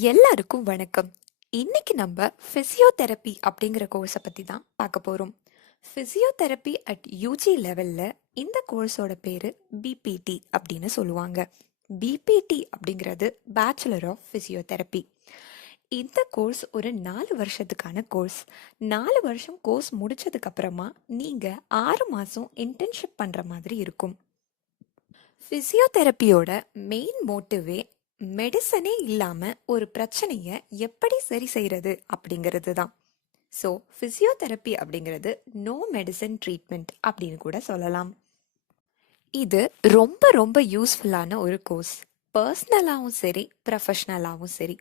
எல்லாருக்கும் வணக்கம். இன்னைக்கு நம்ம பிசியோதெரப்பி அப்படிங்கிற கோர்ஸை பத்தி தான் பார்க்க போறோம். பிசியோதெரப்பி அட் யூஜி லெவல்ல இந்த கோர்ஸோட பேரு பிபிடி அப்படின்னு சொல்லுவாங்க. பிபிடி அப்படிங்கிறது பேச்சுலர் ஆஃப் பிசியோதெரப்பி. இந்த கோர்ஸ் ஒரு 4 வருஷத்துக்கான கோர்ஸ். 4 வருஷம் கோர்ஸ் முடிச்சதுக்கு அப்புறமா நீங்க 6 மாசம் இன்டர்ன்ஷிப் பண்ற மாதிரி இருக்கும். பிசியோதெரப்பியோட மெயின் மோட்டிவே மெடிசனே இல்லாம ஒரு பிரச்சனையை எப்படி சரி செய்யறது அப்படிங்கிறது தான். ஸோ பிசியோதெரப்பி அப்படிங்கிறது நோ மெடிசன் ட்ரீட்மெண்ட் அப்படின்னு கூட சொல்லலாம். இது ரொம்ப ரொம்ப யூஸ்ஃபுல்லான ஒரு கோர்ஸ், பர்சனலாகவும் சரி ப்ரொஃபஷ்னலாகவும் சரி.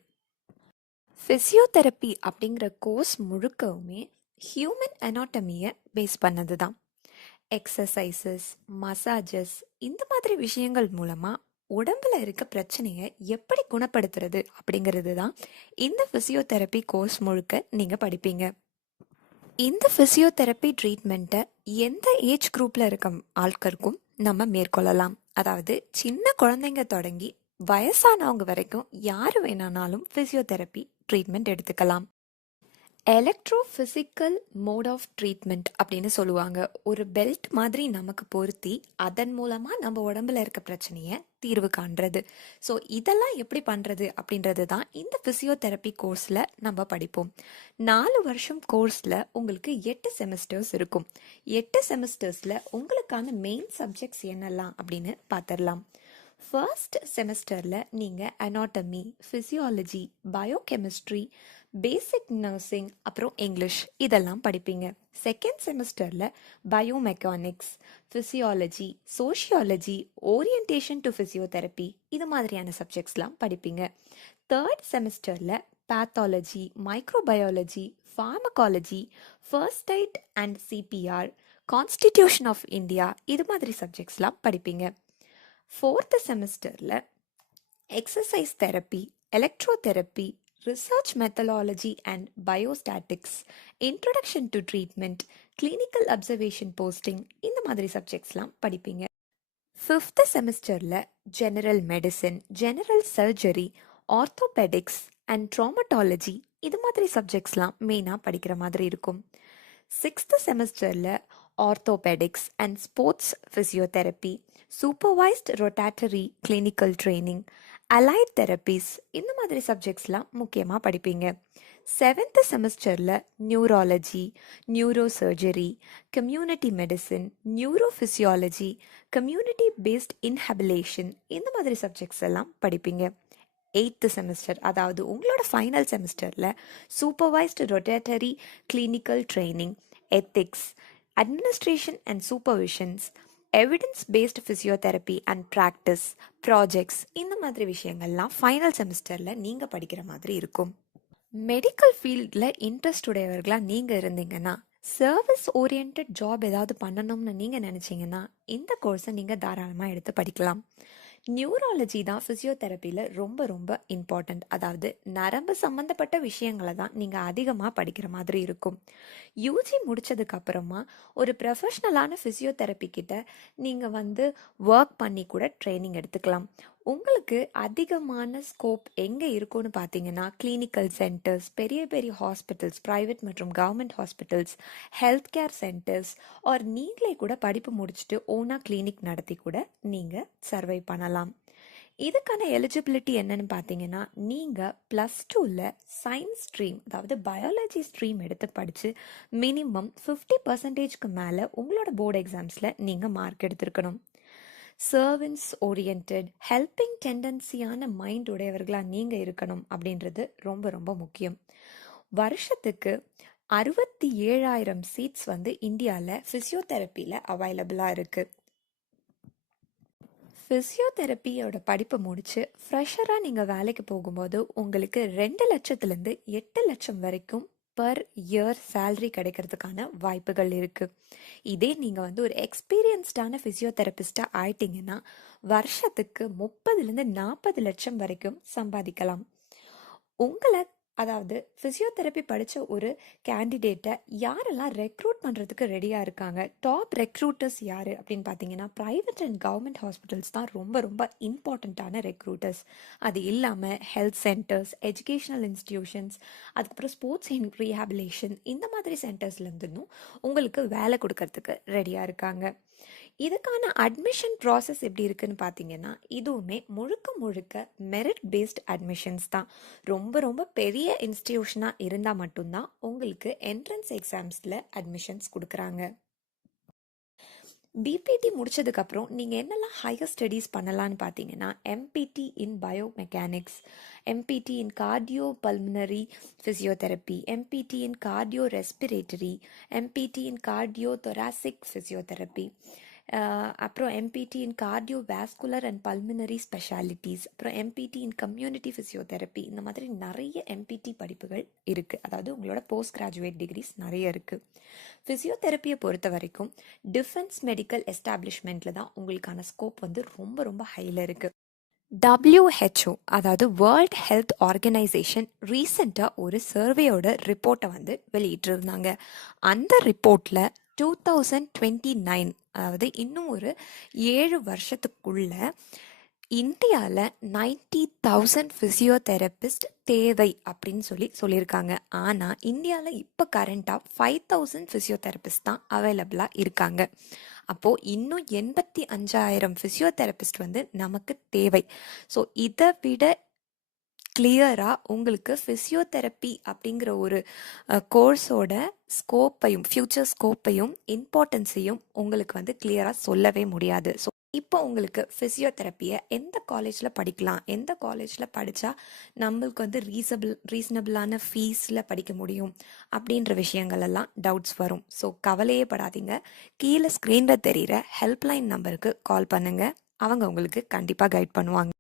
பிசியோதெரப்பி அப்படிங்கிற கோர்ஸ் முழுக்கவுமே ஹியூமன் அனாட்டமியை பேஸ் பண்ணது தான். எக்ஸசைசஸ், மசாஜஸ், இந்த மாதிரி விஷயங்கள் மூலமா உடம்புல இருக்க பிரச்சனையை எப்படி குணப்படுத்துறது அப்படிங்கிறது தான் இந்த பிசியோதெரப்பி கோர்ஸ் முழுக்க நீங்க படிப்பீங்க. இந்த பிசியோதெரப்பி ட்ரீட்மெண்ட்டை எந்த ஏஜ் குரூப்ல இருக்க ஆட்களுக்கும் நம்ம மேற்கொள்ளலாம். அதாவது சின்ன குழந்தைங்க தொடங்கி வயசானவங்க வரைக்கும் யாரு வேணாலும் பிசியோதெரப்பி ட்ரீட்மெண்ட் எடுத்துக்கலாம். எலக்ட்ரோஃபிசிக்கல் மோட் ஆஃப் ட்ரீட்மெண்ட் அப்படின்னு சொல்லுவாங்க. ஒரு பெல்ட் மாதிரி நமக்கு பொருத்தி அதன் மூலமாக நம்ம உடம்புல இருக்க பிரச்சனையை தீர்வு காண்றது. ஸோ இதெல்லாம் எப்படி பண்ணுறது அப்படின்றது தான் இந்த ஃபிசியோதெரப்பி கோர்ஸில் நம்ம படிப்போம். 4 வருஷம் கோர்ஸில் உங்களுக்கு 8 செமஸ்டர்ஸ் இருக்கும். 8 செமஸ்டர்ஸில் உங்களுக்கான மெயின் சப்ஜெக்ட்ஸ் என்னெல்லாம் அப்படின்னு பார்த்துடலாம். ஃபர்ஸ்ட் செமஸ்டரில் நீங்கள் anatomy, physiology, biochemistry, basic nursing, அப்புறம் இங்கிலீஷ் இதெல்லாம் படிப்பீங்க. செகண்ட் செமஸ்டரில் biomechanics, physiology, sociology, orientation to physiotherapy இது மாதிரியான சப்ஜெக்ட்ஸ்லாம் படிப்பீங்க. தேர்ட் செமஸ்டரில் pathology, microbiology, pharmacology, first aid and CPR, constitution of India இது மாதிரி சப்ஜெக்ட்ஸ்லாம் படிப்பீங்க. ஃபோர்த்து செமஸ்டரில் exercise therapy, electrotherapy, research methodology and biostatistics, introduction to treatment, clinical observation posting இந்த மாதிரி சப்ஜெக்ட்ஸ்லாம் படிப்பீங்க. ஃபிஃப்த்து செமஸ்டரில் general medicine, general surgery, orthopaedics and traumatology இது மாதிரி சப்ஜெக்ட்ஸ்லாம் மெயினாக படிக்கிற மாதிரி இருக்கும். சிக்ஸ்த்து செமஸ்டரில் orthopaedics and sports physiotherapy, supervised rotatory clinical training, allied therapies இந்த மாதிரி சப்ஜெக்ட்ஸ்லாம் முக்கியமாக படிப்பீங்க. செவன்த்து செமஸ்டரில் neurology, neuro surgery, community medicine, neuro physiology, community based rehabilitation இந்த மாதிரி சப்ஜெக்ட்ஸ் எல்லாம் படிப்பீங்க. எயித்து செமஸ்டர், அதாவது உங்களோட ஃபைனல் செமஸ்டரில் supervised rotatory clinical training, ethics, administration and supervisions, evidence based physiotherapy and practice, projects இந்த மாதிரி விஷயங்கள்லாம் ஃபைனல் செமஸ்டரில் நீங்கள் படிக்கிற மாதிரி இருக்கும். மெடிக்கல் ஃபீல்டில் இன்ட்ரெஸ்ட் உடையவர்களாக நீங்கள் இருந்தீங்கன்னா, சர்வீஸ் ஓரியன்ட் ஜாப் ஏதாவது பண்ணணும்னு நீங்கள் நினச்சிங்கன்னா இந்த கோர்ஸை நீங்கள் தாராளமாக எடுத்து படிக்கலாம். நியூராலஜி தான் ஃபிசியோதெரப்பியில் ரொம்ப ரொம்ப இம்பார்ட்டண்ட். அதாவது நரம்பு சம்மந்தப்பட்ட விஷயங்களை தான் நீங்கள் அதிகமாக படிக்கிற மாதிரி இருக்கும். யூஜி முடித்ததுக்கு அப்புறமா ஒரு ப்ரொஃபஷ்னலான ஃபிசியோதெரப்பி கிட்ட நீங்கள் ஒர்க் பண்ணி கூட ட்ரைனிங் எடுத்துக்கலாம். உங்களுக்கு அதிகமான ஸ்கோப் எங்கே இருக்கும்னு பார்த்தீங்கன்னா, கிளினிக்கல் சென்டர்ஸ், பெரிய பெரிய ஹாஸ்பிட்டல்ஸ், ப்ரைவேட் மற்றும் government hospitals, health care centres, or நீங்களே கூட படிப்பு முடிச்சுட்டு ஓனாக கிளினிக் நடத்தி கூட நீங்கள் சர்வை பண்ணலாம். இதுக்கான எலிஜிபிலிட்டி என்னன்னு பார்த்தீங்கன்னா, நீங்கள் +2ல் சயின்ஸ் ஸ்ட்ரீம், அதாவது பயாலஜி ஸ்ட்ரீம் எடுத்து படித்து மினிமம் 50%க்கு மேலே உங்களோட போர்டு எக்ஸாம்ஸில் நீங்கள் மார்க் எடுத்திருக்கணும். சர்வன்ஸ் ஓரியன்ட், ஹெல்பிங் டெண்டன்சியான மைண்ட் உடையவர்களாக நீங்கள் இருக்கணும் அப்படின்றது ரொம்ப ரொம்ப முக்கியம். வருஷத்துக்கு 67,000 சீட்ஸ் இந்தியாவில் ஃபிசியோதெரப்பியில் அவைலபிளாக இருக்குது. ஃபிசியோதெரப்பியோட படிப்பை முடித்து ஃப்ரெஷராக நீங்கள் வேலைக்கு போகும்போது உங்களுக்கு 2 லட்சத்துலேருந்து 8 லட்சம் வரைக்கும் பர் இயர் சேலரி கிடைக்கிறதுக்கான வாய்ப்புகள் இருக்குது. இதே நீங்கள் ஒரு எக்ஸ்பீரியன்ஸ்டான ஃபிசியோதெரபிஸ்டாக ஆயிட்டீங்கன்னா வருஷத்துக்கு 30லேருந்து 40 லட்சம் வரைக்கும் சம்பாதிக்கலாம். உங்களை அதாவது ஃபிசியோதெரப்பி படித்த ஒரு கேண்டிடேட்டை யாரெல்லாம் ரெக்ரூட் பண்ணுறதுக்கு ரெடியாக இருக்காங்க, டாப் ரெக்ரூட்டர்ஸ் யார் அப்படின்னு பார்த்தீங்கன்னா ப்ரைவேட் அண்ட் கவர்மெண்ட் ஹாஸ்பிட்டல்ஸ் தான் ரொம்ப ரொம்ப இம்பார்ட்டண்ட்டான ரெக்ரூட்டர்ஸ். அது இல்லாமல் ஹெல்த் சென்டர்ஸ், எஜுகேஷ்னல் இன்ஸ்டிடியூஷன்ஸ், அதுக்கப்புறம் ஸ்போர்ட்ஸ் அண்ட் ரீஹாபிலேஷன், இந்த மாதிரி சென்டர்ஸ்லேருந்தும் உங்களுக்கு வேலை கொடுக்கறதுக்கு ரெடியாக இருக்காங்க. இதுக்கான அட்மிஷன் ப்ராசஸ் எப்படி இருக்குன்னு பார்த்தீங்கன்னா இதுவுமே முழுக்க முழுக்க மெரிட் பேஸ்ட் அட்மிஷன்ஸ் தான். ரொம்ப ரொம்ப பெரிய இன்ஸ்டிடியூஷனாக இருந்தால் மட்டும்தான் உங்களுக்கு என்ட்ரன்ஸ் எக்ஸாம்ஸில் அட்மிஷன்ஸ் கொடுக்குறாங்க. பிபிடி முடிச்சதுக்கப்புறம் நீங்கள் என்னெல்லாம் ஹையர் ஸ்டடீஸ் பண்ணலான்னு பார்த்தீங்கன்னா MPT in biomechanics, MPT in cardio pulmonary physiotherapy, MPT in cardio respiratory, MPT in cardio thoracic physiotherapy, அப்புறம் MPT in cardio vascular and pulmonary specialities, அப்புறம் எம்பிடி இன் கம்யூனிட்டி ஃபிசியோதெரப்பி. இந்த மாதிரி நிறைய எம்பிடி படிப்புகள் இருக்குது. அதாவது உங்களோட போஸ்ட் கிராஜுவேட் டிகிரிஸ் நிறைய இருக்குது. ஃபிசியோதெரப்பியை பொறுத்த வரைக்கும் டிஃபென்ஸ் மெடிக்கல் எஸ்டாப்ளிஷ்மெண்ட்டில் தான் உங்களுக்கான ஸ்கோப் வந்து ரொம்ப ரொம்ப ஹையில் இருக்குது. WHO அதாவது வேர்ல்ட் ஹெல்த் ஆர்கனைசேஷன் ரீசெண்டாக ஒரு சர்வேயோட ரிப்போர்ட்டை வந்து வெளியிட்டிருந்தாங்க. அந்த ரிப்போர்ட்டில் 2029, அதாவது இன்னும் ஒரு 7 வருஷத்துக்குள்ள இந்தியாவில் 90,000 ஃபிசியோதெரபிஸ்ட் தேவை அப்படின்னு சொல்லியிருக்காங்க. ஆனால் இந்தியாவில் இப்போ கரண்ட்டாக 5,000 ஃபிசியோதெரபிஸ்ட் தான் அவைலபிளாக இருக்காங்க. அப்போது இன்னும் 85,000 ஃபிசியோதெரபிஸ்ட் வந்து நமக்கு தேவை. ஸோ இதை விட கிளியராக உங்களுக்கு ஃபிசியோதெரப்பி அப்படிங்கிற ஒரு கோர்ஸோட ஸ்கோப்பையும் ஃப்யூச்சர் ஸ்கோப்பையும் இம்பார்ட்டன்ஸையும் உங்களுக்கு வந்து கிளியராக சொல்லவே முடியாது. ஸோ இப்போ உங்களுக்கு ஃபிசியோதெரப்பியை எந்த காலேஜில் படிக்கலாம், எந்த காலேஜில் படித்தா நம்மளுக்கு வந்து ரீசனபிளான ஃபீஸில் படிக்க முடியும் அப்படின்ற விஷயங்கள் எல்லாம் டவுட்ஸ் வரும். ஸோ கவலையே படாதீங்க. கீழே ஸ்க்ரீனில் தெரிகிற ஹெல்ப்லைன் நம்பருக்கு கால் பண்ணுங்கள். அவங்க உங்களுக்கு கண்டிப்பாக கைட் பண்ணுவாங்க.